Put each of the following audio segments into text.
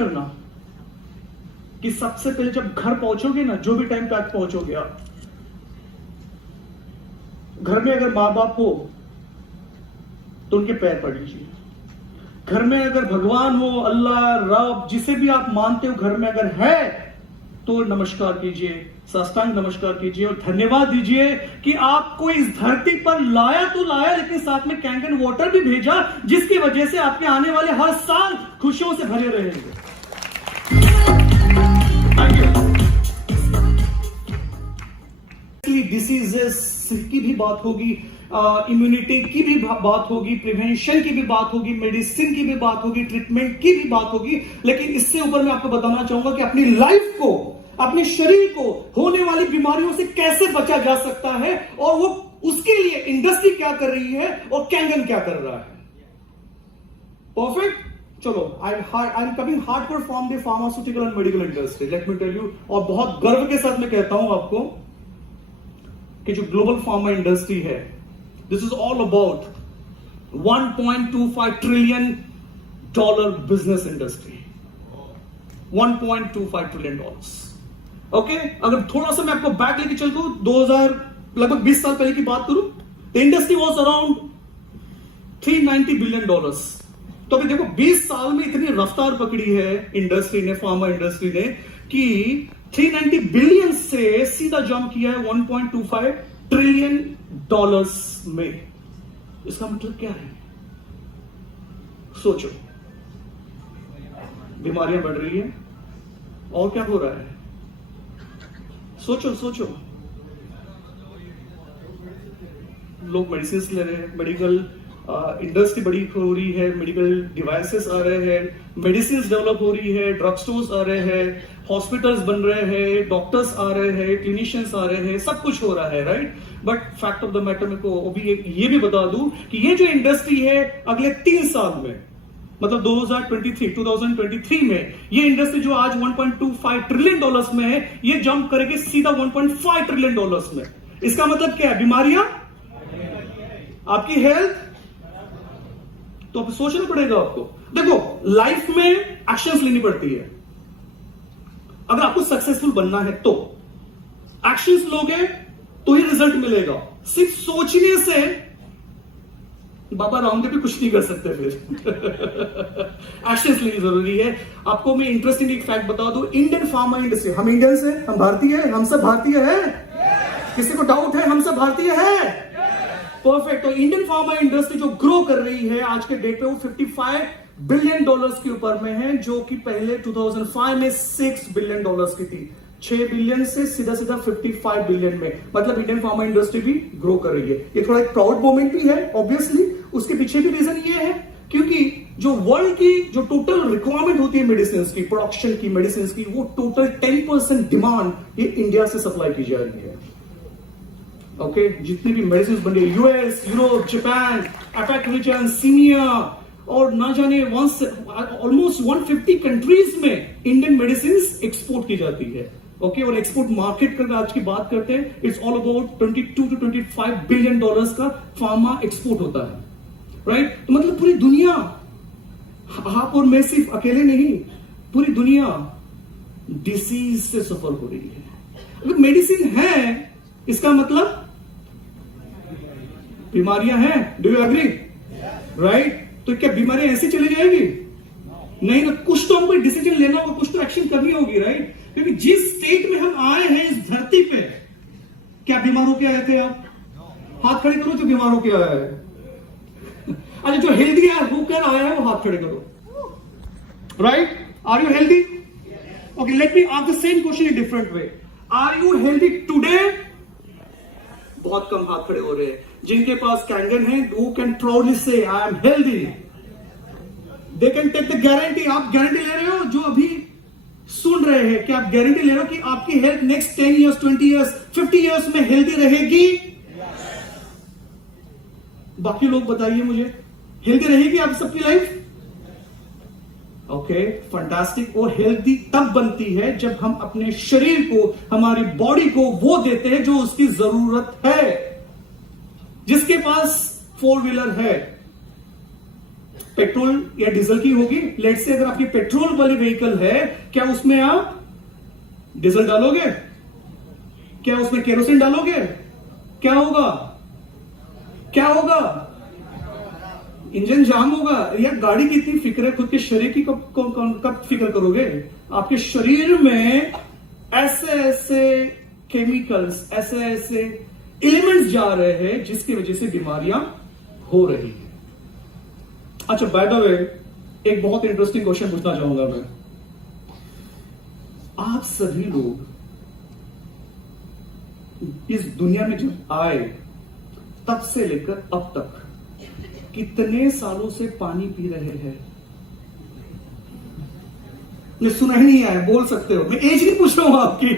करना कि सबसे पहले जब घर पहुंचोगे ना, जो भी टाइम पे आज पहुंचोगे आप, घर में अगर मां बाप हो तो उनके पैर पड़ लीजिए। घर में अगर भगवान हो, अल्लाह, रब, जिसे भी आप मानते हो, घर में अगर है तो नमस्कार कीजिए, साष्टांग नमस्कार कीजिए और धन्यवाद दीजिए कि आपको इस धरती पर लाया तो लाया, लेकिन साथ में कैंगन वाटर भी भेजा, जिसकी वजह से आपके आने वाले हर साल खुशियों से भरे रहेंगे। डिसीजेस की भी बात होगी, इम्यूनिटी की भी बात होगी, प्रिवेंशन की भी बात होगी, मेडिसिन की भी बात होगी, ट्रीटमेंट की भी बात होगी, लेकिन इससे ऊपर मैं आपको बताना चाहूंगा कि अपनी लाइफ को, अपने शरीर को होने वाली बीमारियों से कैसे बचा जा सकता है, और वो उसके लिए इंडस्ट्री क्या कर रही है और कैंगन क्या कर रहा है। परफेक्ट। चलो, I am coming hardcore from the pharmaceutical and medical industry, let me tell you, और बहुत गर्व के साथ मैं कहता हूं आपको कि जो ग्लोबल फार्मा इंडस्ट्री है, this is all about $1.25 trillion business industry, $1.25 trillion. Okay, अगर थोड़ा सा मैं आपको बैक लेके चलता हूं, 2000 लगभग 20 साल पहले की बात करूं, the industry was around $390 billion. तो अभी देखो 20 साल में इतनी रफ्तार पकड़ी है इंडस्ट्री ने, फार्मा इंडस्ट्री ने, कि 390 बिलियन से सीधा जंप किया है $1.25 ट्रिलियन में। इसका मतलब क्या है? सोचो, बीमारियां बढ़ रही है और क्या हो रहा है? सोचो, लोग मेडिसिन ले रहे हैं, मेडिकल इंडस्ट्री बड़ी हो रही है, मेडिकल डिवाइसेस आ रहे हैं, मेडिसिन डेवलप हो रही है, ड्रग स्टोर्स आ रहे हैं, हॉस्पिटल्स बन रहे हैं, डॉक्टर्स आ रहे हैं, क्लिनिशियंस आ रहे हैं, सब कुछ हो रहा है, right. But fact of the matter में को अभी ये भी बता दूं कि ये जो इंडस्ट्री है अगले 3 साल में, मतलब 2023 में, ये इंडस्ट्री जो आज $1.25 ट्रिलियन में है, ये जंप करेगी सीधा $1.5 ट्रिलियन में। इसका मतलब क्या है? बीमारियां, आपकी हेल्थ, तो अब सोचना पड़ेगा आपको। देखो, लाइफ में एक्शंस लेनी पड़ती है। अगर आपको सक्सेसफुल बनना है तो एक्शंस लोगे तो ही रिजल्ट मिलेगा। सिर्फ सोचने से बाबा रामदेव भी कुछ नहीं कर सकते, फिर एक्शंस लेनी जरूरी है। आपको मैं इंटरेस्टिंग एक फैक्ट बता दूं, इंडियन फार्मा इंडस्ट्री, हम इंडियंस हैं, हम भारतीय हैं, हम सब भारतीय हैं, किसी को डाउट है? हम सब भारतीय हैं, परफेक्ट। तो इंडियन फार्मा इंडस्ट्री जो ग्रो कर रही है आज के डेट पे, वो $55 बिलियन के ऊपर में है, जो कि पहले 2005 में $6 बिलियन की थी। 6 बिलियन से सीधा 55 बिलियन में, मतलब इंडियन फार्मा इंडस्ट्री भी ग्रो कर रही है। ये थोड़ा एक प्राउड मोमेंट भी है, ऑब्वियसली। उसके पीछे भी रीजन ये है क्योंकि जो वर्ल्ड की जो टोटल रिक्वायरमेंट होती है मेडिसिन की, प्रोडक्शन की, मेडिसिन की, वो टोटल 10% डिमांड ये इंडिया से सप्लाई की जा रही है। ओके, जितनी भी मेडिसिन बन रही है, US, Europe, Japan, APAC region, सीनिया, और ना जाने ऑलमोस्ट 150 कंट्रीज में इंडियन मेडिसिन एक्सपोर्ट की जाती है। ओके, और एक्सपोर्ट मार्केट का आज की बात करते हैं, it's all about $22 to $25 billion का फार्मा एक्सपोर्ट होता है, राइट। तो मतलब पूरी दुनिया, आप और मैं सिर्फ अकेले नहीं, पूरी दुनिया डिसीज से सफर हो रही है। अगर मेडिसिन है, इसका मतलब बीमारियां हैं। Do you agree? राइट। तो क्या बीमारियां ऐसे चली जाएगी? नहीं ना, कुछ तो हमको डिसीजन लेना होगा, कुछ तो एक्शन करनी होगी, राइट। क्योंकि जिस स्टेट में हम आए हैं इस धरती पे, क्या बीमार होके आए थे आप? हाथ खड़े करो जो बीमार होके आया है। अच्छा, जो हेल्दी है होकर आया है वो हाथ खड़े करो, right. Are you healthy? Okay, let me ask the same question in different way. Are you healthy today? बहुत कम हाथ खड़े हो रहे हैं। जिनके पास कैंगन है, वो can proudly say I am healthy. They can take the guarantee. आप गारंटी ले रहे हो, जो अभी सुन रहे हैं, कि आप गारंटी ले रहे हो कि आपकी health next 10 years, 20 years, 50 years में हेल्दी रहेगी? बाकी लोग बताइए मुझे, हेल्दी रहेगी आप सबकी लाइफ? Okay, fantastic. और हेल्दी तब बनती है जब हम अपने शरीर को, हमारी बॉडी को वो देते हैं जो उसकी जरूरत है। जिसके पास 4 व्हीलर है, पेट्रोल या डीजल की होगी। लेट्स से अगर आपकी पेट्रोल वाली व्हीकल है, क्या उसमें आप डीजल डालोगे? क्या उसमें केरोसिन डालोगे? क्या होगा? क्या होगा? इंजन जाम होगा। यार गाड़ी की इतनी फिक्र है, खुद के शरीर की कब फिक्र करोगे? आपके शरीर में ऐसे ऐसे केमिकल्स, ऐसे ऐसे एलिमेंट्स जा रहे हैं जिसकी वजह से बीमारियां हो रही है। अच्छा, बाय द वे एक बहुत इंटरेस्टिंग क्वेश्चन पूछना चाहूंगा मैं। आप सभी लोग इस दुनिया में जब आए तब से लेकर अब तक कितने सालों से पानी पी रहे हैं? मैं सुना ही नहीं आया, बोल सकते हो। मैं एज नहीं पूछ रहा हूं आपकी।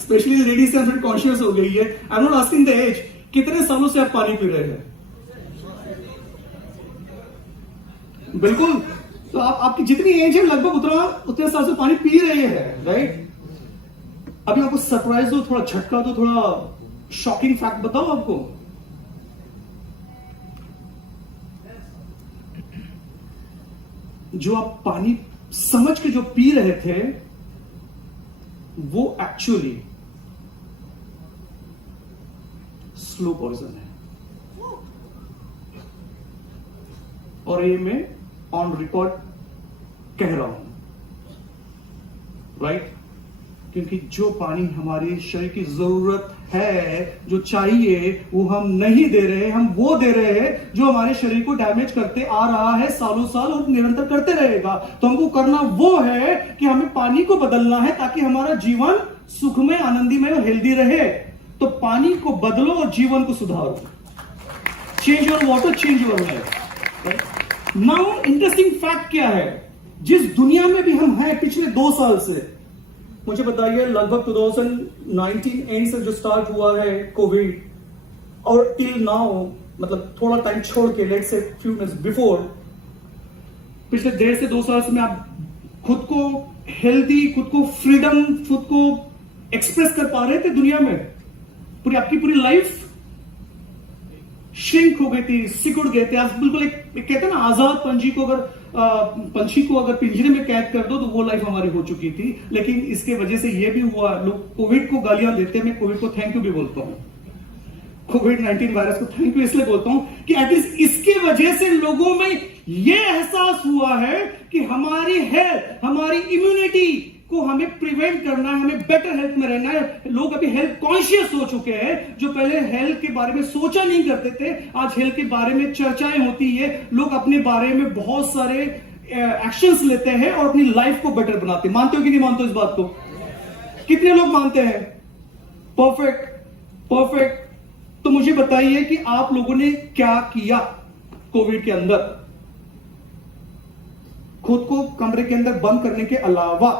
स्पेशली लेडीज से कॉन्शियस हो गई है। I am not asking the age. कितने सालों से आप पानी पी रहे हैं? बिल्कुल। तो आपकी जितनी एज है लगभग उतने साल से पानी पी रहे हैं, राइट? अभी आपको सरप्राइज दो, थोड़ा झटका दो, थोड़ा शॉकिंग फैक्ट बताओ आपको। जो आप पानी समझ के जो पी रहे थे वो एक्चुअली स्लो पॉइजन है। और ये मैं ऑन रिकॉर्ड कह रहा हूं, राइट? क्योंकि जो पानी हमारे शरीर की जरूरत है, जो चाहिए, वो हम नहीं दे रहे। हम वो दे रहे हैं जो हमारे शरीर को डैमेज करते आ रहा है सालों साल और निरंतर करते रहेगा। तो हमको करना वो है कि हमें पानी को बदलना है ताकि हमारा जीवन सुखमय, आनंदमय और हेल्दी रहे। तो पानी को बदलो और जीवन को सुधारो। Change your water, change your life. Now interesting fact क्या है? जिस दुनिया में भी हम हैं पिछले 2 साल से, मुझे बताइए, लगभग 2019 एंड से जो स्टार्ट हुआ है कोविड, और टिल नाउ, मतलब थोड़ा टाइम छोड़ के, let's say few minutes before, पिछले 1.5 से 2 साल से में आप खुद को हेल्दी, खुद को फ्रीडम, खुद को एक्सप्रेस कर पा रहे थे दुनिया में? पूरी आपकी पूरी लाइफ श्रिंक हो गई थी, सिकुड़ गए थे आप। बिल्कुल एक कहते हैं ना, आजाद पंछी को अगर पिंजरे में कैद कर दो तो वो लाइफ हमारी हो चुकी थी। लेकिन इसके वजह से ये भी हुआ, लोग कोविड को गालियां देते हैं, मैं कोविड को थैंक यू भी बोलता हूं। कोविड-19 वायरस को थैंक यू इसलिए बोलता हूं कि एटलीस्ट इसके वजह से लोगों में यह एहसास हुआ है कि हमारी हेल्थ, हमारी इम्यूनिटी को हमें प्रिवेंट करना है, हमें बेटर हेल्थ में रहना है। लोग अभी हेल्थ कॉन्शियस हो चुके हैं। जो पहले हेल्थ के बारे में सोचा नहीं करते थे, आज हेल्थ के बारे में चर्चाएं होती है। लोग अपने बारे में बहुत सारे एक्शंस लेते हैं और अपनी लाइफ को बेटर बनाते हैं। मानते हो कि नहीं मानते हो इस बात को? कितने लोग मानते हैं? Perfect, perfect. तो मुझे बताइए कि आप लोगों ने क्या किया कोविड के अंदर, खुद को कमरे के अंदर बंद करने के अलावा?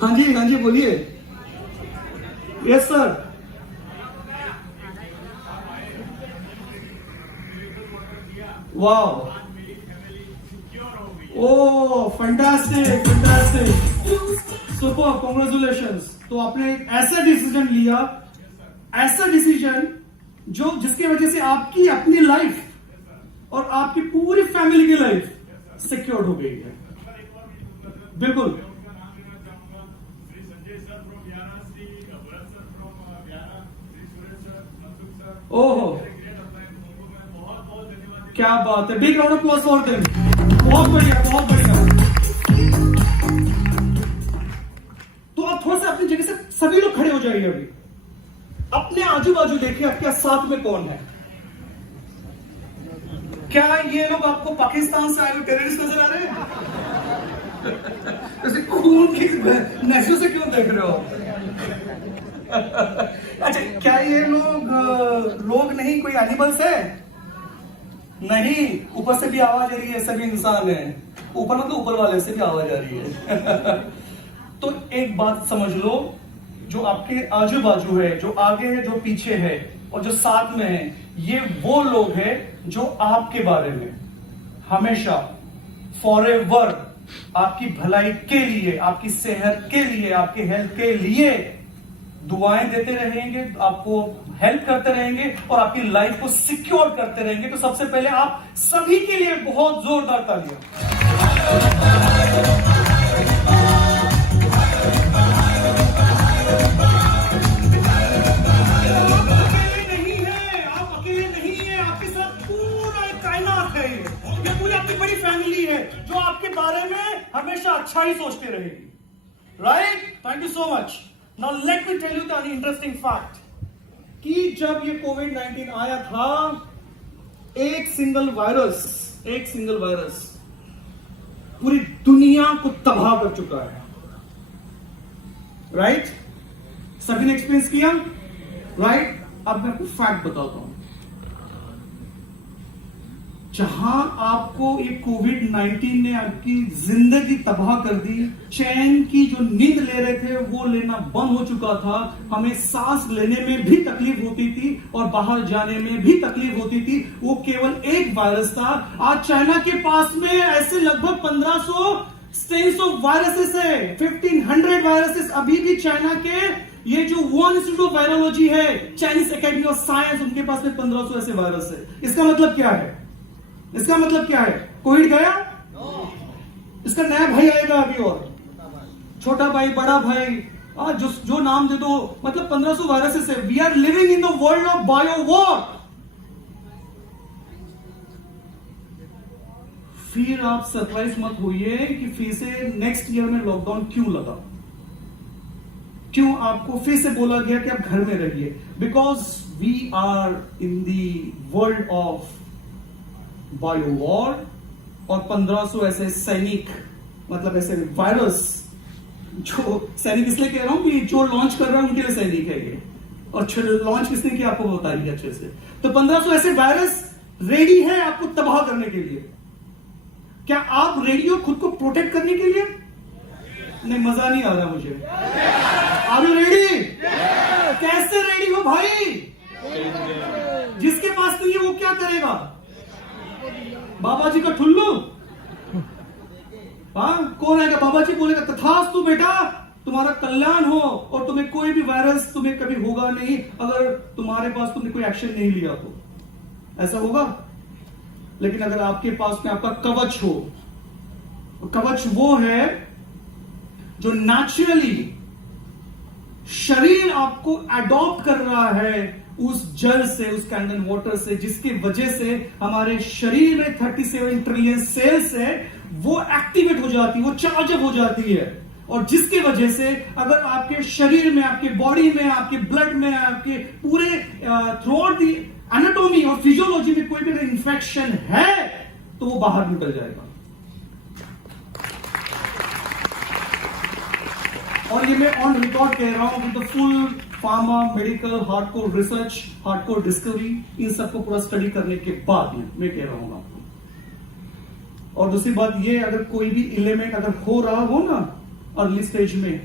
हाँ जी बोलिए। Yes sir. Wow, oh fantastic, super, congratulations. तो आपने एक ऐसा डिसीजन लिया, ऐसा डिसीजन जिसकी वजह से आपकी अपनी लाइफ और आपकी पूरी फैमिली की लाइफ सिक्योर हो गई है। बिल्कुल। ओहो, क्या बात है। Big round of applause for them. बहुत बढ़िया, बहुत बढ़िया। तो आप थोड़ा सा अपनी जगह से सभी लोग खड़े हो जाइए। अभी अपने आजू बाजू देखिए, आपके साथ में कौन है? क्या ये लोग आपको पाकिस्तान से आए हुए टेररिस्ट नजर आ रहे हैं? खून की नजरों से क्यों देख रहे हो? अच्छा, क्या ये लोग नहीं, कोई एनिमल्स है? नहीं, ऊपर से भी आवाज आ रही है, सभी इंसान है। ऊपर मतलब ऊपर वाले से भी आवाज आ रही है। तो एक बात समझ लो, जो आपके आजू बाजू है, जो आगे है, जो पीछे है और जो साथ में है, ये वो लोग हैं जो आपके बारे में हमेशा फॉरएवर आपकी भलाई के लिए, आपकी सेहत के लिए, आपकी हेल्थ के लिए दुआएं देते रहेंगे, आपको हेल्प करते रहेंगे और आपकी लाइफ को सिक्योर करते रहेंगे। तो सबसे पहले आप सभी के लिए बहुत जोरदार तालियां। आप अकेले नहीं है, आपके साथ पूरा कायनात है। ये पूरी आपकी बड़ी फैमिली है जो आपके बारे में हमेशा अच्छा ही सोचते रहेगी। Right? Thank you so much. Now let me tell you the interesting fact कि जब ये कोविड-19 आया था, एक सिंगल वायरस पूरी दुनिया को तबाह कर चुका है। राइट? सभी ने एक्सपीरियंस किया? राइट? अब मैं आपको फैक्ट बताता हूं। जहां आपको ये कोविड-19 ने आपकी जिंदगी तबाह कर दी, चैन की जो नींद ले रहे थे वो लेना बंद हो चुका था, हमें सांस लेने में भी तकलीफ होती थी और बाहर जाने में भी तकलीफ होती थी, वो केवल एक वायरस था। आज चाइना के पास में ऐसे लगभग 1500 स्ट्रेन्स ऑफ वायरसेस है, 1500 वायरसेस अभी भी चाइना के, ये जो वुहान इंस्टीट्यूट ऑफ वायरोलॉजी है, चाइनीज एकेडमी ऑफ साइंस, उनके पास में 1500 ऐसे वायरस है। इसका मतलब क्या है? इसका मतलब क्या है? कोविड गया? इसका नया भाई आएगा अभी, और छोटा भाई, बड़ा भाई, जो नाम दे दो, मतलब 1500 वायरसेस है। We are living in the world of bio war. फिर आप सरप्राइज मत होइए कि फिर से नेक्स्ट ईयर में लॉकडाउन क्यों लगा, क्यों आपको फिर से बोला गया कि आप घर में रहिए। Because we are in the world of bio war, और 1500 ऐसे सैनिक, मतलब ऐसे वायरस, जो सैनिक इसलिए कह रहा हूं कि जो लॉन्च कर रहा है उनके लिए सैनिक है ये, और लॉन्च किसने किया आपको बता दिया अच्छे से। तो 1500 ऐसे वायरस रेडी है आपको तबाह करने के लिए। क्या आप रेडी हो खुद को प्रोटेक्ट करने के लिए? नहीं, मजा नहीं आ रहा मुझे। Are you ready? कैसे रेडी हो भाई? जिसके पास नहीं है वो क्या करेगा? बाबा जी का ठुल्लू? कौन आएगा? बाबा जी बोलेगा तथास्तु बेटा, तुम्हारा कल्याण हो और तुम्हें कोई भी वायरस तुम्हें कभी होगा नहीं अगर तुम्हारे पास तुमने कोई एक्शन नहीं लिया तो। ऐसा होगा? लेकिन अगर आपके पास में आपका कवच हो, कवच वो है जो नेचुरली शरीर आपको अडॉप्ट कर रहा है उस जल से, उस कैंडल वाटर से, जिसकी वजह से हमारे शरीर में 37 ट्रिलियन सेल्स है, वो एक्टिवेट हो जाती है, वो चार्ज अप हो जाती है, और जिसकी वजह से अगर आपके शरीर में, आपके बॉडी में, आपके ब्लड में, आपके पूरे थ्रू आउट दी एनाटॉमी और फिजियोलॉजी में कोई भी इंफेक्शन है तो वो बाहर निकल जाएगा। और ये मैं ऑन रिकॉर्ड कह रहा हूं कि the full pharma, medical, hardcore research, hardcore discovery, इन सबको पूरा स्टडी करने के बाद मैं कह रहा हूं आपको। और दूसरी बात ये, अगर कोई भी एलिमेंट अगर हो रहा हो ना अर्ली स्टेज में,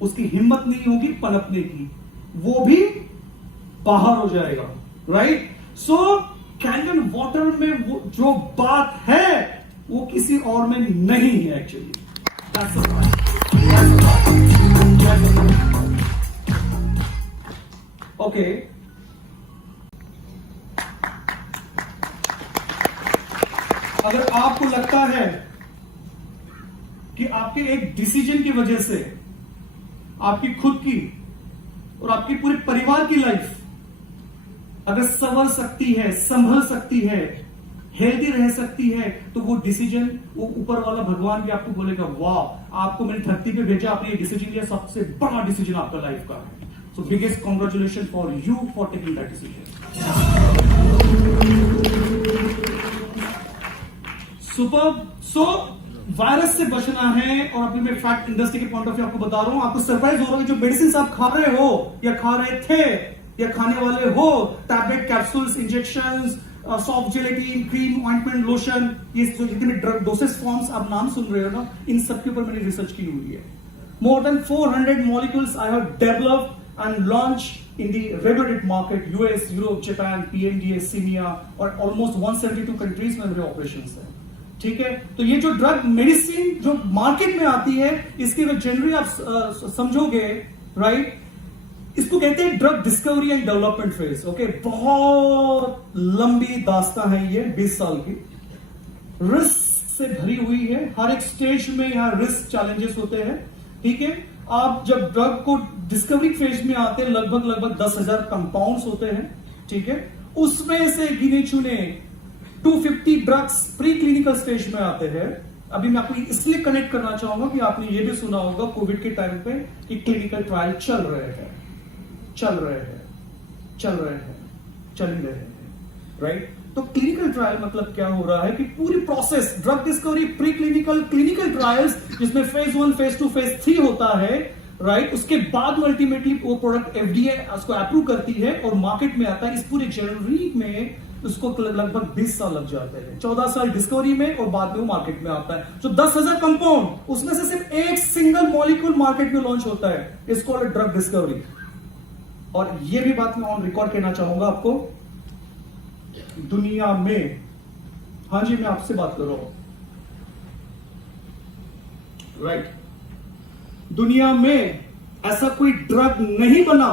उसकी हिम्मत नहीं होगी पनपने की, वो भी बाहर हो जाएगा। राइट? सो कैंडल वाटर में वो जो बात है वो किसी और में नहीं है एक्चुअली। ओके, अगर आपको लगता है कि आपके एक डिसीजन की वजह से आपकी खुद की और आपके पूरे परिवार की लाइफ अगर संवर सकती है, संभल सकती है, हेल्दी रह सकती है, तो वो डिसीजन, वो ऊपर वाला भगवान भी आपको बोलेगा वाह, आपको मैंने धरती पे भेजा, आपने ये डिसीजन लिया, सबसे बड़ा डिसीजन आपका लाइफ का है। So biggest congratulation for you for taking that decision. Super. So virus से बचना है, और अभी मैं फैक्ट इंडस्ट्री के पॉइंट ऑफ व्यू आपको बता रहा हूं, आपको सरप्राइज हो रहा है जो मेडिसिन आप खा रहे हो या खा रहे थे या खाने वाले हो, tablet, capsules, injections, soft gelatin, cream, ointment, lotion, ये जितने ड्रग डोसेस फॉर्म्स आप नाम सुन रहे हो ना, इन सब के ऊपर मैंने रिसर्च की हुई है। More than 400 molecules I have developed and launch in the regulated market, US, Europe, Japan, PNDA, सीमिया, और ऑलमोस्ट 172 कंट्रीज में मेरे ऑपरेशंस है। ठीक है? तो ये जो ड्रग मेडिसिन जो मार्केट में आती है, इसके जो जनरली आप समझोगे राइट? इसको कहते हैं drug discovery and development phase. Okay, बहुत लंबी दास्तां है ये, 20 साल की, रिस्क से भरी हुई है। हर एक स्टेज में यहां रिस्क चैलेंजेस होते हैं। ठीक है, आप जब ड्रग को डिस्कवरी फेज में आते हैं, लगभग 10,000 कंपाउंड्स होते हैं। ठीक है, उसमें से गिने चुने 250 ड्रग्स प्री क्लिनिकल स्टेज में आते हैं। अभी मैं आपको इसलिए कनेक्ट करना चाहूंगा कि आपने ये भी सुना होगा कोविड के टाइम पे कि क्लिनिकल ट्रायल चल रहे हैं, चल ही रहे हैं, राइट? तो क्लिनिकल ट्रायल मतलब क्या हो रहा है कि पूरी process, drug discovery, pre clinical, clinical trials, जिसमें फेज 1, फेज 2, फेज 3 होता है, राइट? उसके बाद में अल्टीमेटली वो प्रोडक्ट FDA उसको अप्रूव करती है और मार्केट में आता है। इस पूरे जर्नी में उसको लगभग 20 साल लग जाते हैं। 14 साल डिस्कवरी में और बाद में वो मार्केट में आता है। जो 10,000 कंपाउंड, उसमें से सिर्फ एक सिंगल मॉलिक्यूल मार्केट में लॉन्च होता है, इसको ड्रग डिस्कवरी। और ये भी बात मैं ऑन रिकॉर्ड कहना चाहूंगा आपको, दुनिया में, हाँ जी, मैं आपसे बात कर रहा हूं, राइट? दुनिया में ऐसा कोई ड्रग नहीं बना,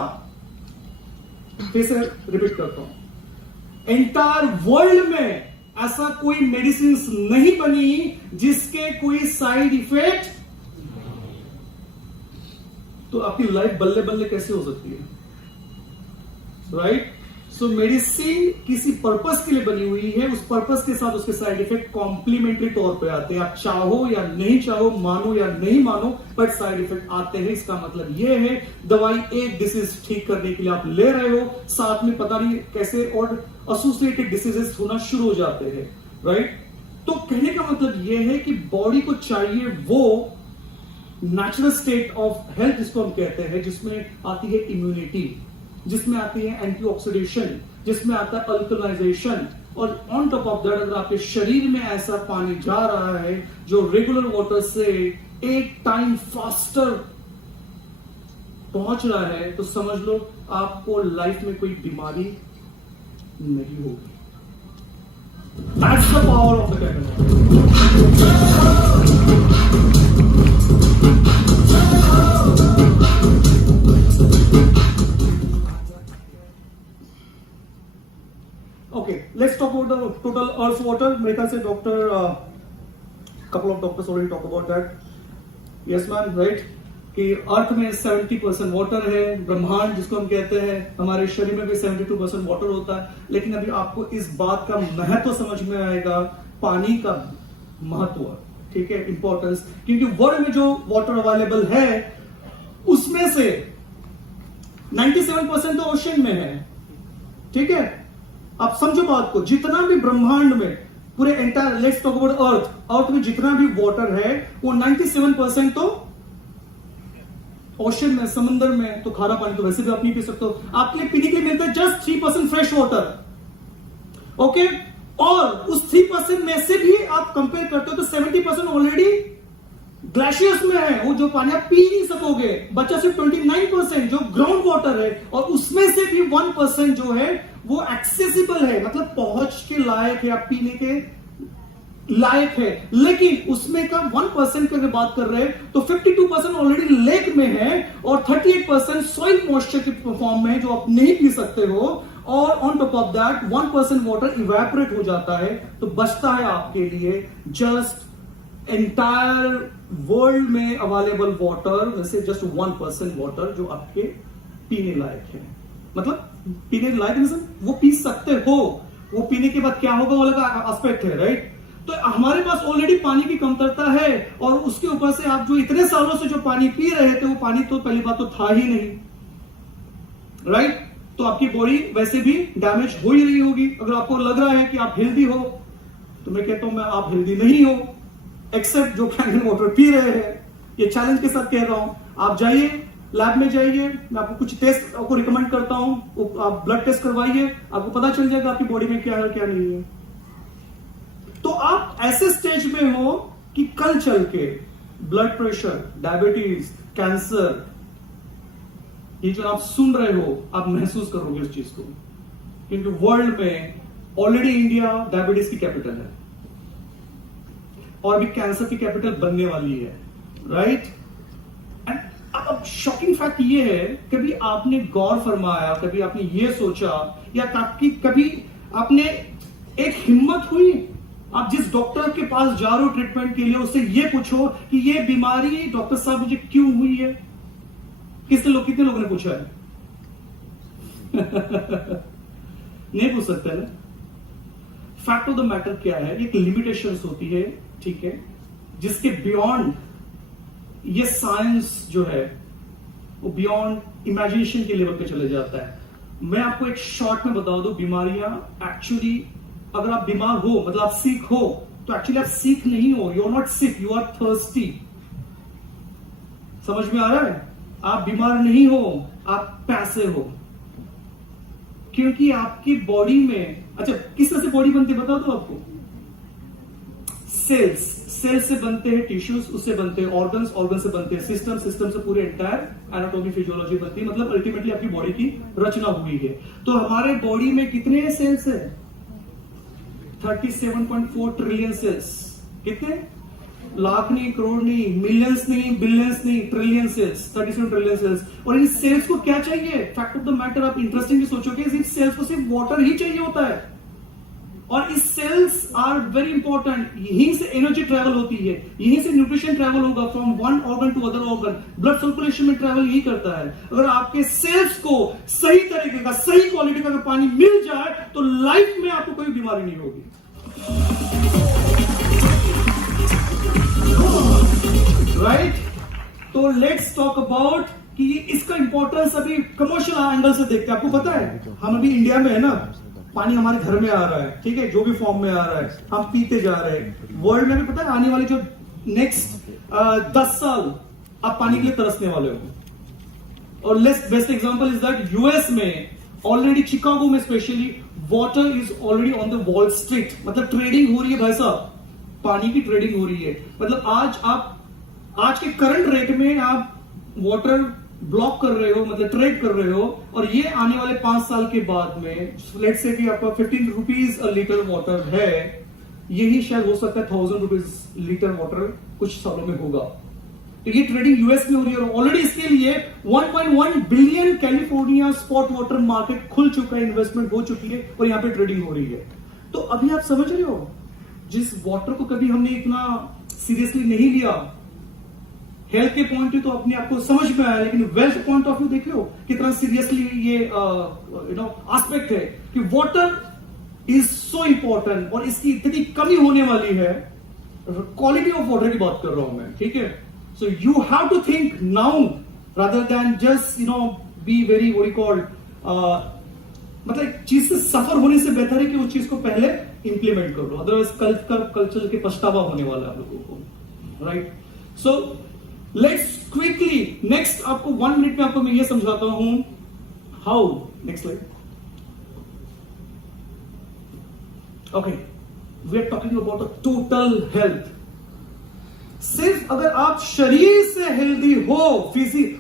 फिर से रिपीट करता हूं, एंटायर वर्ल्ड में ऐसा कोई मेडिसिन नहीं बनी जिसके कोई साइड इफेक्ट। तो आपकी लाइफ बल्ले बल्ले कैसे हो सकती है, राइट? सो मेडिसिन किसी पर्पस के लिए बनी हुई है, उस पर्पस के साथ उसके साइड इफेक्ट कॉम्प्लीमेंट्री तौर पे आते हैं। आप चाहो या नहीं चाहो, मानो या नहीं मानो, बट साइड इफेक्ट आते हैं। इसका मतलब यह है दवाई एक डिसीज ठीक करने के लिए आप ले रहे हो, साथ में पता नहीं कैसे और एसोसिएटेड डिसीजेस होना शुरू हो जाते हैं, राइट? तो कहने का मतलब यह है कि बॉडी को चाहिए वो नेचुरल स्टेट ऑफ हेल्थ, जिसको हम कहते हैं, जिसमें आती है इम्यूनिटी, जिसमें आती है एंटीऑक्सीडेशन, जिसमें आता है अल्कलाइजेशन, और ऑन टॉप ऑफ दैट अगर आपके शरीर में ऐसा पानी जा रहा है जो रेगुलर वाटर से 8 टाइम फास्टर पहुंच रहा है, तो समझ लो आपको लाइफ में कोई बीमारी नहीं होगी। That's the power of the chemical. Okay, let's talk about the total Earth's water. मेरे ख्याल से couple of doctors already talk about that. Yes man, right? कि अर्थ में 70% वाटर है, ब्रह्मांड जिसको हम कहते हैं, हमारे शरीर में भी 72% वाटर होता है। लेकिन अभी आपको इस बात का महत्व समझ में आएगा, पानी का महत्व, ठीक है, इंपॉर्टेंस, क्योंकि वर्ल्ड में जो वाटर अवेलेबल है उसमें से 97% तो ओशन में है, ठीक है? आप समझो बात को, जितना भी ब्रह्मांड में पूरे entire, let's talk about earth में जितना भी वाटर है वो 97% तो ओशन में, समुद्र में। तो खारा पानी तो वैसे भी आप नहीं पी सकते हो, आपके लिए पीने के लिए मिलता है जस्ट 3% फ्रेश वाटर, ओके? और उस 3% में से भी आप कंपेयर करते हो तो 70% ऑलरेडी ग्लेशियर्स में है, वो जो पानी आप पी नहीं सकोगे। बचा सिर्फ 29% जो ग्राउंड वाटर है, और उसमें से भी 1% जो है वो एक्सेसिबल है, मतलब पहुंच के लायक है, आप पीने के लायक है। लेकिन उसमें का 1% की अगर बात कर रहे हैं तो 52% ऑलरेडी लेक में है और 38% सॉइल मॉइस्चर के फॉर्म में है, जो आप नहीं पी सकते हो। और on top of that 1% water evaporate हो जाता है, तो बचता है आपके लिए जस्ट एंटायर वर्ल्ड में अवेलेबल वाटर, वैसे जस्ट 1% वाटर जो आपके पीने लायक है। मतलब पीने लायक नहीं, वो पी सकते हो, वो पीने के बाद क्या होगा वो अलग एस्पेक्ट है, राइट? तो हमारे पास ऑलरेडी पानी की कमतरता है, और उसके ऊपर से आप जो इतने सालों से जो पानी पी रहे थे वो पानी तो पहली बात तो था ही नहीं, राइट? तो आपकी बॉडी वैसे भी डैमेज हो ही रही होगी। अगर आपको लग रहा है कि आप हेल्दी हो, तो मैं कहता हूं मैं आप हेल्दी नहीं हो, एक्सेप्ट जो कैन वाटर पी रहे हैं। ये चैलेंज के साथ कह रहा हूं, आप जाइए लैब में जाइए, मैं आपको कुछ टेस्ट आपको रिकमेंड करता हूं, आप ब्लड टेस्ट करवाइए, आपको पता चल जाएगा आपकी बॉडी में क्या है क्या नहीं है। तो आप ऐसे स्टेज में हो कि कल चल के ब्लड प्रेशर, डायबिटीज, कैंसर, ये जो आप सुन रहे हो आप महसूस करोगे उस चीज को, क्योंकि वर्ल्ड में ऑलरेडी इंडिया डायबिटीज की कैपिटल है और अभी कैंसर की कैपिटल बनने वाली है, राइट? एंड अब शॉकिंग फैक्ट ये है, कभी आपने गौर फरमाया, कभी आपने ये सोचा, या कभी आपने एक हिम्मत हुई, आप जिस डॉक्टर के पास जा रहे हो ट्रीटमेंट के लिए, उससे ये पूछो कि ये बीमारी डॉक्टर साहब मुझे क्यों हुई है? कितने लोगों ने पूछा है? नहीं पूछ सकते ना। फैक्ट ऑफ द मैटर क्या है, एक लिमिटेशंस होती है, ठीक है, जिसके बियॉन्ड ये साइंस जो है वो बियॉन्ड इमेजिनेशन के लेवल पे चले जाता है। मैं आपको एक शॉर्ट में बता दूं, बीमारियां एक्चुअली, अगर आप बीमार हो मतलब आप सिक हो, तो एक्चुअली आप सिक नहीं हो, you are not sick, you are thirsty. समझ में आ रहा है? आप बीमार नहीं हो, आप पैसे हो, क्योंकि आपकी बॉडी में, अच्छा किस तरह से बॉडी बनती है बता दो आपको। सेल्स से बनते हैं टिश्यूज, उससे बनते हैं ऑर्गन्स, ऑर्गन से बनते हैं सिस्टम से पूरे एंटायर एनाटॉमी फिजियोलॉजी बनती है। मतलब अल्टीमेटली आपकी बॉडी की रचना हुई है। तो हमारे बॉडी में कितने सेल्स है? 37.4 ट्रिलियन सेल्स। कितने? लाख नहीं, करोड़ नहीं, मिलियंस नहीं, बिलियंस नहीं, ट्रिलियन सेल्स, 37 ट्रिलियन सेल्स। और इन सेल्स को क्या चाहिए? फैक्ट ऑफ द मैटर, आप इंटरेस्टिंगली सोचोगे, इस सेल्स को सिर्फ वाटर ही चाहिए होता है। और इस सेल्स आर वेरी इंपॉर्टेंट, यहीं से एनर्जी ट्रेवल होती है, यहीं से न्यूट्रिशन ट्रेवल होगा from one organ to other organ, blood circulation में ट्रेवल यही करता है। अगर आपके सेल्स को सही तरीके का, सही क्वालिटी का पानी मिल जाए, तो लाइफ में आपको कोई बीमारी नहीं होगी। राइट? तो लेट्स टॉक अबाउट कि इसका इंपॉर्टेंस अभी कमर्शियल एंगल से देखते हैं। आपको पता है, हम अभी इंडिया में है ना, पानी हमारे घर में आ रहा है, ठीक है, जो भी फॉर्म में आ रहा है, हम पीते जा रहे हैं। वर्ल्ड में भी पता है, आने वाली जो नेक्स्ट 10 साल आप पानी के लिए तरसने वाले हो। और best example is that US में ऑलरेडी, शिकागो में specially, water is already on the wall street. मतलब ट्रेडिंग हो रही है भाई साहब, पानी की ट्रेडिंग हो रही है। मतलब आज के करंट रेट में आप वाटर ब्लॉक कर रहे हो, मतलब ट्रेड कर रहे हो, और ये आने वाले 5 साल के बाद में, लेट्स से कि आपका 15 रुपीज अ लीटर वाटर है, यही शायद हो सकता है 1000 रुपीज लीटर वाटर कुछ सालों में होगा। तो ये ट्रेडिंग यूएस में हो रही है, और ऑलरेडी इसके लिए 1.1 billion California spot water market खुल चुका है, इन्वेस्टमेंट हो चुकी है, और यहां पे ट्रेडिंग हो रही है। तो अभी आप समझ रहे हो, जिस वाटर को कभी हमने इतना सीरियसली नहीं लिया, हेल्थ के पॉइंट तो अपने आप को समझ में आया, लेकिन वेल्थ पॉइंट ऑफ व्यू देख लो कितना सीरियसली ये एस्पेक्ट है कि वाटर इज सो इंपॉर्टेंट, और इसकी इतनी कमी होने वाली है। क्वालिटी ऑफ वाटर की बात कर रहा हूं मैं, ठीक है। So you have to think now rather than just be very what you called, मतलब एक चीज से सफर होने से बेहतर है कि उस चीज को पहले इंप्लीमेंट कर लो, अदरवाइज कल चल के पछतावा होने वाला है आप लोगों को। Right? So let's quickly next, आपको 1 मिनट में आपको मैं ये समझाता हूं how. Next slide. Okay, we are talking about a total health. सिर्फ अगर आप शरीर से हेल्दी हो,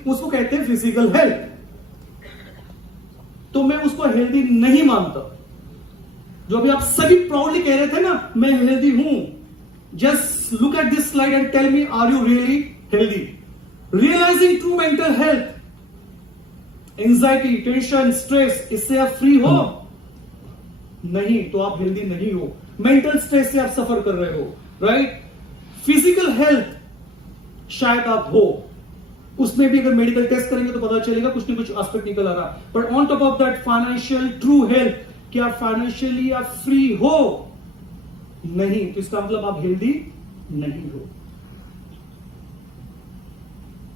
उसको कहते हैं फिजिकल हेल्थ, तो मैं उसको हेल्दी नहीं मानता। जो अभी आप सभी प्राउडली कह रहे थे ना, मैं हेल्दी हूं, just look at this slide and tell me, are you really healthy? Realising true mental health, anxiety, tension, stress, इससे आप फ्री हो? नहीं, तो आप हेल्दी नहीं हो। मेंटल स्ट्रेस से आप सफर कर रहे हो, राइट? फिजिकल हेल्थ शायद आप हो, उसमें भी अगर मेडिकल टेस्ट करेंगे तो पता चलेगा कुछ न कुछ एस्पेक्ट निकल आ रहा। But on top of that, financial true health, क्या फाइनेंशियली आप फ्री हो? नहीं, तो इसका मतलब आप हेल्दी नहीं हो।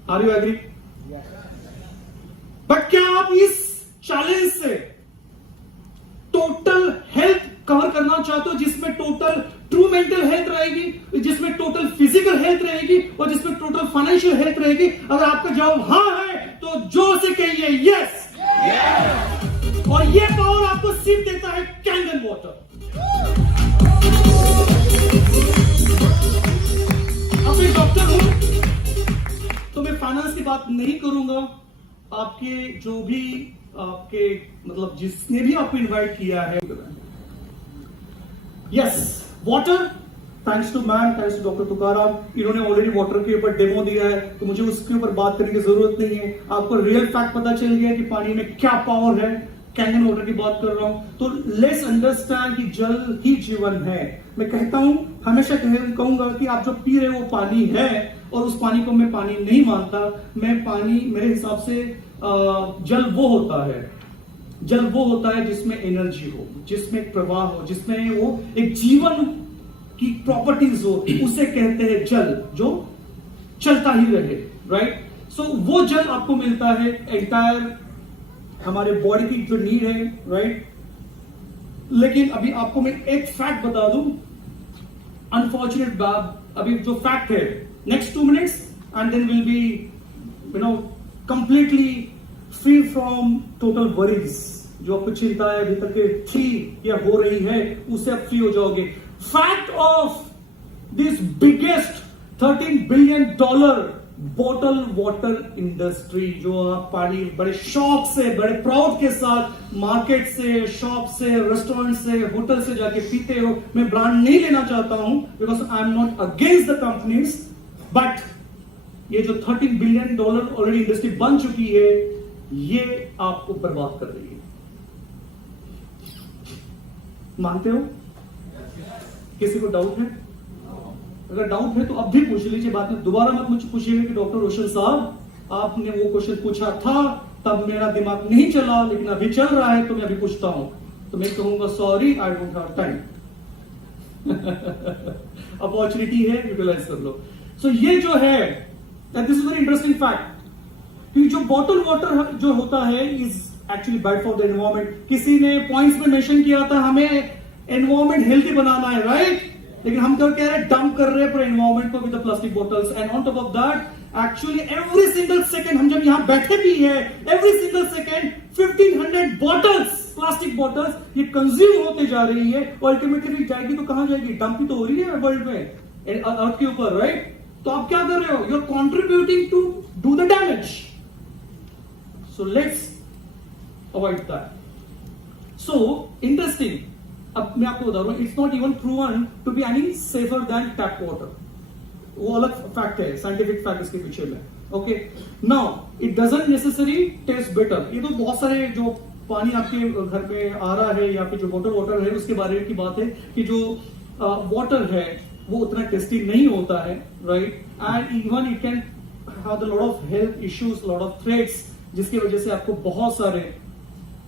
Are you agree? बट क्या आप इस चैलेंज से टोटल हेल्थ कवर करना चाहते हो, जिसमें टोटल ट्रू मेंटल हेल्थ रहेगी, जिसमें टोटल फिजिकल हेल्थ रहेगी, और जिसमें टोटल फाइनेंशियल हेल्थ रहेगी? अगर आपका जवाब हाँ है तो जोर से कहिए यस। और ये पावर आपको सिर्फ देता है कैंडन वाटर। अब मैं डॉक्टर हूं तो मैं फाइनेंस की बात नहीं करूंगा। आपके जो भी आपके मतलब जिसने भी आपको इनवाइट किया है, yes, water thanks to man, thanks to doctor Tukaram, इन्होंने ऑलरेडी वाटर के ऊपर डेमो दिया है, तो मुझे उसके ऊपर बात करने की जरूरत नहीं है। आपको रियल फैक्ट पता चल गया कि पानी में क्या पावर है। कैंगन वाटर की बात कर रहा हूं, तो लेट्स अंडरस्टैंड कि जल ही जीवन है। मैं कहता हूं, हमेशा कहूंगा कि आप जो पी रहे हो वो पानी है, और उस पानी को मैं पानी नहीं मानता। मैं पानी, मेरे हिसाब से जल वो होता है जिसमें एनर्जी हो, जिसमें प्रवाह हो, जिसमें वो एक जीवन की प्रॉपर्टीज हो, उसे कहते हैं जल, जो चलता ही रहे, राइट। सो वो जल आपको मिलता है एंटायर हमारे बॉडी की जो नीड है, राइट। लेकिन अभी आपको मैं एक फैक्ट बता दूं, अनफॉर्चुनेट बात, अभी जो फैक्ट है, next 2 minutes and then will be completely free from total worries. जो आपको चिंता है अभी तक थी या हो रही है, उससे आप फ्री हो जाओगे। Fact of this biggest $13 billion bottle water industry, जो आप पानी बड़े शौक से, बड़े प्राउड के साथ मार्केट से, शॉप से, रेस्टोरेंट से, होटल से जाके पीते हो। मैं ब्रांड नहीं लेना चाहता हूं, because I am not against the companies, but ये जो $13 बिलियन ऑलरेडी इंडस्ट्री बन चुकी है, ये आपको बर्बाद कर रही है। मानते हो? किसी को डाउट है? अगर डाउट है तो अब भी पूछ लीजिए, बाद में दोबारा मत मुझे पूछिएगा कि डॉक्टर रोशन साहब आपने वो क्वेश्चन पूछा था, तब मेरा दिमाग नहीं चला, लेकिन अभी चल रहा है तो मैं अभी पूछता हूं। तो मैं कहूंगा sorry, I don't have time. Opportunity है, यूटिलाइज कर लो। सो ये जो है, this is very interesting fact, कि जो बॉटल वाटर जो होता है is actually bad for the environment. किसी ने पॉइंट्स में मेंशन किया था हमें एनवायरमेंट हेल्दी बनाना है, राइट, लेकिन हम तो कह रहे हैं डंप कर रहे हैं पूरे एनवायरमेंट को with the plastic bottles. And on top of that actually every single second, हम जब यहां बैठे भी है, every single second 1500 bottles, plastic bottles ये कंज्यूम होते जा रही है, और अल्टीमेटली जाएगी तो कहां जाएगी? डंप ही तो हो रही है वर्ल्ड में, अर्थ के ऊपर, राइट। तो आप क्या कर रहे हो? You are contributing to do the damage. So let's avoid that. So interesting, अब मैं आपको बता रहा हूं, it's not even proven to be any safer than tap water. वो अलग फैक्ट है, साइंटिफिक फैक्ट इसके पीछे में। Okay, now it doesn't necessary test better. ये तो बहुत सारे जो पानी आपके घर में आ रहा है या फिर जो बॉटल वाटर है उसके बारे की बात है कि जो वाटर है वो उतना टेस्टी नहीं होता है, right. And even it can have the lot of health issues, lot of threats, जिसकी वजह से आपको बहुत सारे,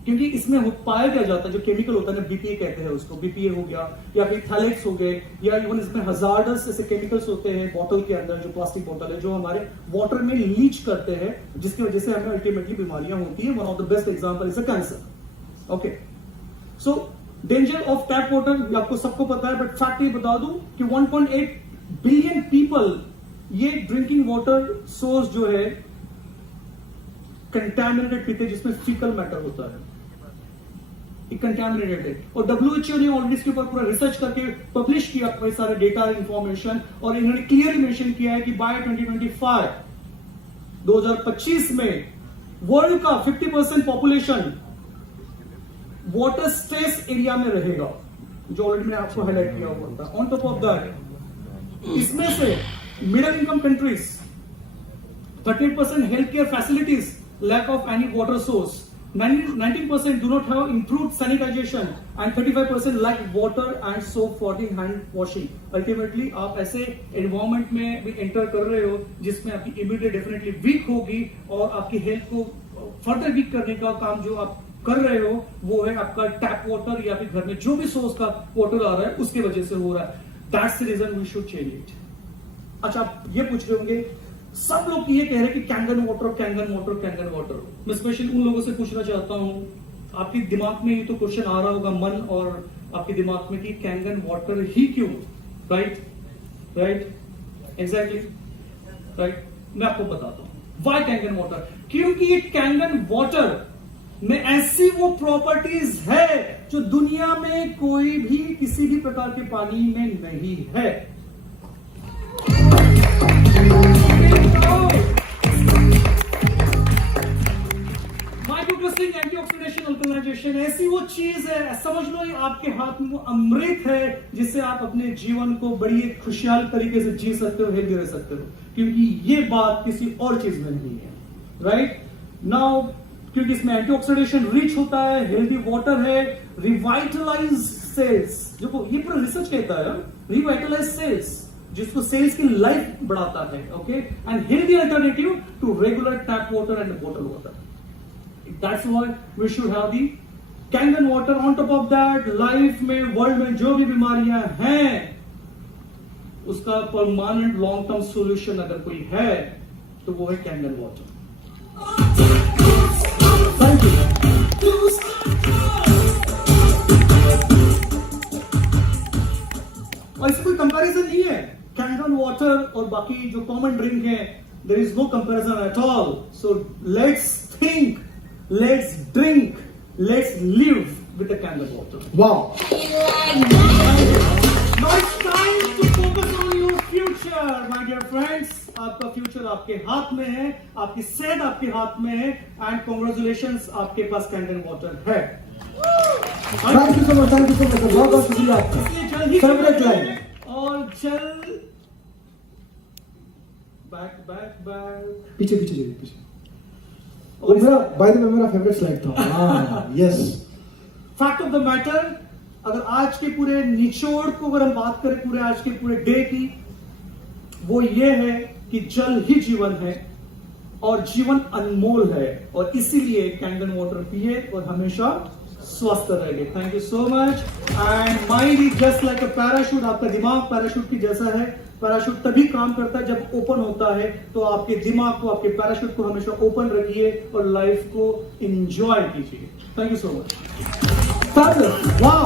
क्योंकि इसमें पाया क्या जाता है जो केमिकल होता है ना, बीपीए कहते हैं उसको, बीपीए हो गया या फिर थैलेट्स हो गए, या इवन इसमें हजार्डस ऐसे केमिकल्स होते हैं बॉटल के अंदर, जो प्लास्टिक बॉटल है, जो हमारे वाटर में लीच करते हैं, जिसकी वजह से हमें अल्टीमेटली बीमारियां होती है। One of the best example is a cancer. Okay, so danger of tap water आपको सबको पता है, बट फैक्ट ये बता दूं कि 1.8 बिलियन पीपल ये ड्रिंकिंग वाटर सोर्स जो है कंटैमिनेटेड पीते, जिसमें फीकल मैटर होता है, कंटैमिनेटेड है। और WHO ने ऑलरेडी इसके ऊपर पूरा रिसर्च करके पब्लिश किया बहुत सारे डेटा इंफॉर्मेशन, और इन्होंने क्लियरली मेंशन किया है कि बाय 2025 में वर्ल्ड का 50% पॉपुलेशन वाटर स्ट्रेस एरिया में रहेगा, जो ऑलरेडी मैंने आपको हाईलाइट किया हुआ था। ऑन टॉप ऑफ दैट, इसमें से middle income countries 38% health care facilities, lack of any water source, 19% do not have improved sanitization, and 35% lack water and soap for the hand washing. Ultimately आप ऐसे environment में भी enter कर रहे हो जिसमें आपकी immunity definitely weak होगी, और आपकी health को further weak करने का काम जो आप कर रहे हो वो है आपका टैप वाटर, या फिर घर में जो भी सोर्स का वाटर आ रहा है उसके वजह से हो रहा है। That's the reason we should change it. अच्छा, आप ये पूछ रहे होंगे, सब लोग ये कह रहे हैं कि Kangen water, Kangen water, Kangen water. मैं स्पेशली उन लोगों से पूछना चाहता हूं, आपके दिमाग में ये तो क्वेश्चन आ रहा होगा, मन और आपके दिमाग में, कि कैंगन वाटर ही क्यों? Right, exactly, right. मैं आपको बताता हूं व्हाई कैंगन वाटर। क्योंकि ये कैंगन वाटर में ऐसी वो प्रॉपर्टीज है जो दुनिया में कोई भी किसी भी प्रकार के पानी में नहीं है। My हाइपोक्लोसिंग एंटीऑक्सीडेशन अल्कलाइजेशन ऐसी वो चीज है, समझ लो ये आपके हाथ में वो अमृत है जिससे आप अपने जीवन को बड़ी एक खुशहाल तरीके से जी सकते हो, हेल्दी रह सकते हो, क्योंकि ये बात किसी और चीज में नहीं है। राइट नाउ क्योंकि इसमें एंटीऑक्सीडेशन रिच होता है, हेल्दी वाटर है, रिवाइटलाइज सेल्स, जो ये पूरा रिसर्च कहता है, रिवाइटलाइज सेल्स जिसको सेल्स की लाइफ बढ़ाता है, okay, and healthy alternative to regular tap water and bottle water. That's why we should have the Kangen water. On top of that, life में, वर्ल्ड में जो भी बीमारियां हैं उसका परमानेंट लॉन्ग टर्म सॉल्यूशन अगर कोई है तो वो है कैंगन वाटर। Thank you. और इससे कोई कंपैरिजन नहीं है, कैंगन वाटर और बाकी जो कॉमन ड्रिंक है, there is no comparison at all. So let's think, let's drink, let's live with the Kangen water. Wow, Now it's time to focus on your future, my dear friends. आपका future आपके हाथ में है, आपकी सेहत आपके हाथ में है, एंड कॉन्ग्रेचुलेशंस, आपके पास कैंगन वाटर है। Thank you so much, thank you so much, बहुत बहुत शुक्रिया आपका। इसलिए जल्दी फेवरेट लाइन और चल बैक पीछे पीछे जाइए, पीछे। वो मेरा बाय द वे मेरा फेवरेट स्लाइड था। हाँ, yes. Fact of the matter, अगर आज के पूरे निचोड़ को अगर हम बात करें पूरे आज के पूरे डे की, वो ये है कि जल ही जीवन है और जीवन अनमोल है, और इसीलिए कैंगन वाटर पिए और हमेशा स्वस्थ रहिए। Thank you so much. And mind is just like a parachute, आपका दिमाग पैराशूट की जैसा है। पैराशूट तभी काम करता है जब ओपन होता है, तो आपके दिमाग को, आपके पैराशूट को हमेशा ओपन रखिए और लाइफ को एंजॉय कीजिए। Thank you so much. Wow,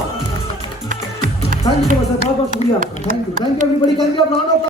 thank you so much, बहुत बहुत शुक्रिया आपका। Thank you everybody, can we have round of